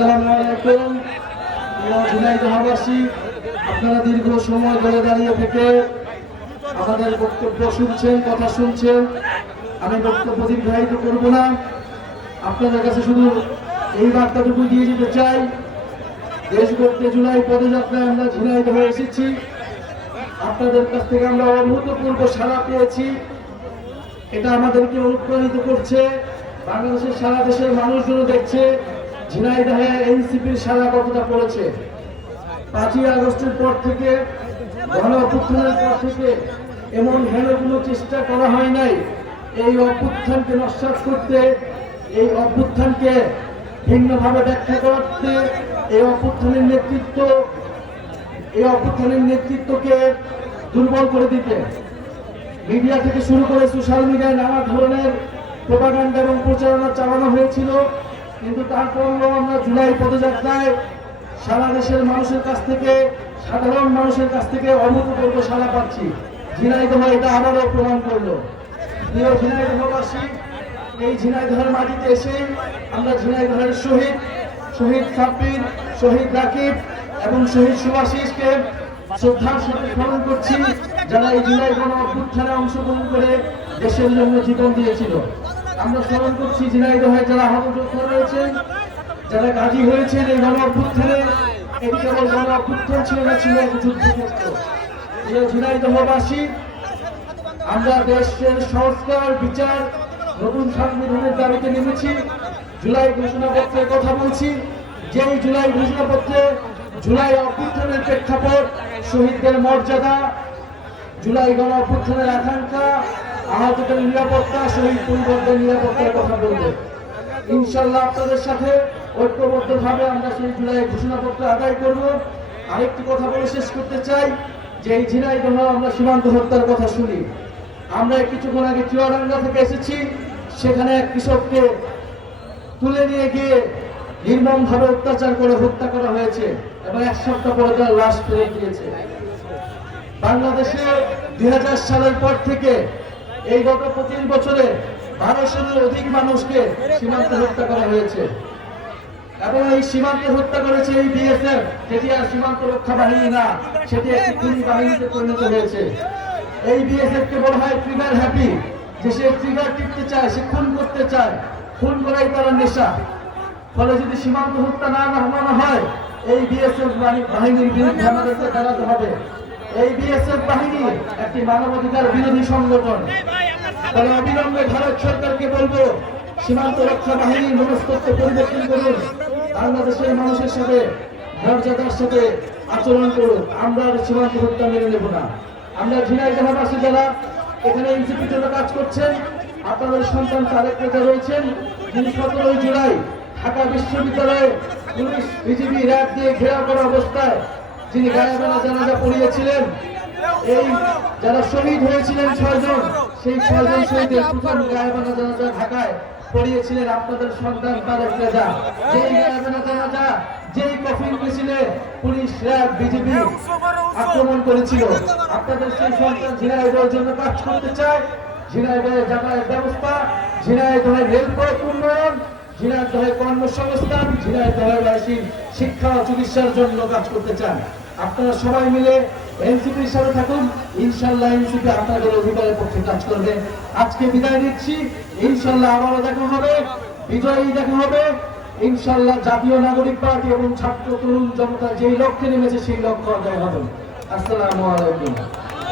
আসসালামু আলাইকুম। ঝিনাইদহবাসী আপনারা দীর্ঘ সময় ধরে দাঁড়িয়ে থেকে বক্তব্য শুনছেন, কথা শুনছেন। আমি বক্তব্য না। আপনাদের কাছে শুধু এই বার্তাটুকু দিয়ে যেতে চাই। দেশ করতে জুলাই পদযাত্রায় আমরা ঝিনাইদহ এসেছি। আপনাদের কাছ থেকে আমরা অভূতপূর্ব সাড়া পেয়েছি। এটা আমাদেরকে অনুপ্রাণিত করছে। বাংলাদেশের সারা দেশের মানুষজন দেখছে। ঝিনাইদহে এনসিপির সারা কতটা পড়েছে। পাঁচই আগস্টের পর থেকে, গণ অভ্যুত্থানের পর থেকে এমন হেন চেষ্টা করা হয় নাই। এই অভ্যুত্থানকে নস্বাত করতে, এই অভ্যুত্থানকে ভিন্নভাবে ব্যাখ্যা করতে, এই অভ্যুত্থানের নেতৃত্ব, এই অভ্যুত্থানের নেতৃত্বকে দুর্বল করে দিতে। মিডিয়া থেকে শুরু করে সোশ্যাল মিডিয়ায় নানা ধরনের প্রোপাগান্ডা এবং প্রচারণা চালানো হয়েছিল। কিন্তু তারপরও আমরা জুলাই পদযাত্রায় সারা দেশের মানুষের কাছ থেকে, সাধারণ মানুষের কাছ থেকে অভূতপূর্ব সাড়া পাচ্ছি। ঝিনাইদহ এটা আবারও প্রমাণ করল। প্রিয় ঝিনাইদহবাসী, এই ঝিনাইদহের মাটিতে এসে আমরা ঝিনাইদহের শহীদ শহীদ সাব্বির, শহীদ রাকিব এবং শহীদ সুভাষিসকে শ্রদ্ধার সাথে স্মরণ করছি, যারা এই জুলাই গণ অভ্যুত্থানে অংশগ্রহণ করে দেশের জন্য জীবন দিয়েছিল। আমরা স্মরণ করছি ঝিনাইদহে যারা আহত যোদ্ধা রয়েছেন, যারা গাজী হয়েছেন এই গণ অভ্যুত্থানে এটি কেবল গণ অভ্যুত্থান ছিল না ছিল এক ঝিনাইদহবাসী আমরা দেশের সংস্কার, বিচার, নতুন সংবিধানের দাবিতে নেমেছি, জুলাই ঘোষণাপত্রের কথা বলছি। যেই জুলাই ঘোষণাপত্রে জুলাই অভ্যুত্থানের প্রেক্ষাপট, শহীদদের মর্যাদা, জুলাই গণ অভ্যুত্থানের আকাঙ্ক্ষা আহতদের নিরাপত্তা, শহীদ পরিবারদের নিরাপত্তার কথা বলবে। ইনশাল্লাহ আপনাদের সাথে ঐক্যবদ্ধভাবে আমরা সেই জুলাই ঘোষণাপত্র আদায় করব। আরেকটি কথা বলে শেষ করতে চাই, যে এই ঝিনাইদহ আমরা সীমান্ত হত্যার কথা শুনি। আমরা কিছুক্ষণ আগে চুয়াডাঙ্গা থেকে এসেছি, সেখানে এক কৃষককে তুলে নিয়ে গিয়ে নির্মমভাবে অত্যাচার করে হত্যা করা হয়েছে এবং এক সপ্তাহ পরে তার লাশ ফেরত দিয়েছে। বাংলাদেশে দুই হাজার সালের পর থেকে এই গত পঁচিশ বছরে বারোশোর অধিক মানুষকে সীমান্তে হত্যা করা হয়েছে। এবং এই সীমান্তে হত্যা করেছে এই বিএসএফ যেটি আর সীমান্ত রক্ষা বাহিনী না, সেটি একটি খুনি বাহিনীতে পরিণত হয়েছে। এই বিএসএফ কে বলা হয় ট্রিগার হ্যাপি যে সে ট্রিগার টিপতে চায়, সে খুন করতে চায়, খুন করাই তার নেশা। ফলে যদি সীমান্ত হত্যা না নামানো হয়, এই বিএসএফ বাহিনীর বিরুদ্ধে আমাদেরকে দাঁড়াতে হবে। এই বিএসএফ বাহিনী একটি মানবাধিকার বিরোধী সংগঠন। তাহলে অবিলম্বে ভারত সরকারকে বলব, সীমান্ত রক্ষা বাহিনীর মনস্তত্ব পরিবর্তন করুন, বাংলাদেশের মানুষের সাথে, মর্যাদার সাথে আচরণ করুন। আমরা আর সীমান্ত হত্যা মেনে নেব না। আমরা ঝিনাইদহবাসী যারা এখানে জন্য কাজ করছেন, আপনাদের সন্তান তারেক রেজা রয়েছেন, যিনি সতেরোই জুলাই ঢাকা বিশ্ববিদ্যালয়ে পুলিশ, বিজিবি, র্যাব দিয়ে ঘেরাও করা অবস্থায় যিনি গায়েবানা জানাজা পড়িয়েছিলেন, এই যারা শহীদ হয়েছিলেন ছয়জন, সেই ছয়জন শহীদের প্রথম গায়েবানা জানাজা ঢাকায় পড়িয়েছিলেন আপনাদের সন্তান তারেক রেজা। যেই গায়েবানা জানাজা, যেই কফিন মিছিলে পুলিশ, র্যাব বিজেপি আক্রমণ করেছিল, আপনাদের সেই সন্তান ঝিনাইদহের জন্য কাজ করতে চায়। ঝিনাইদহের যাতায়াত ব্যবস্থা ঝিনাইদহের রেলপথ উন্নয়ন ঝিনাইদহের কর্মসংস্থান শিক্ষা চিকিৎসার জন্য কাজ করতে চান। আপনারা সবাই মিলে এনসিপির সাথে থাকুন। ইনশাল্লাহ এনসিপি আপনাদের অধিকারের পক্ষে কাজ করবে। আজকে বিদায় নিচ্ছি। ইনশাল্লাহ আবারও দেখা হবে। বিজয়ী দেখা হবে। ইনশাল্লাহ জাতীয় নাগরিক পার্টি এবং ছাত্র তরুণ জনতা যেই লক্ষ্যে নেমেছে সেই লক্ষ্য অর্জন হবে। আসসালামু আলাইকুম।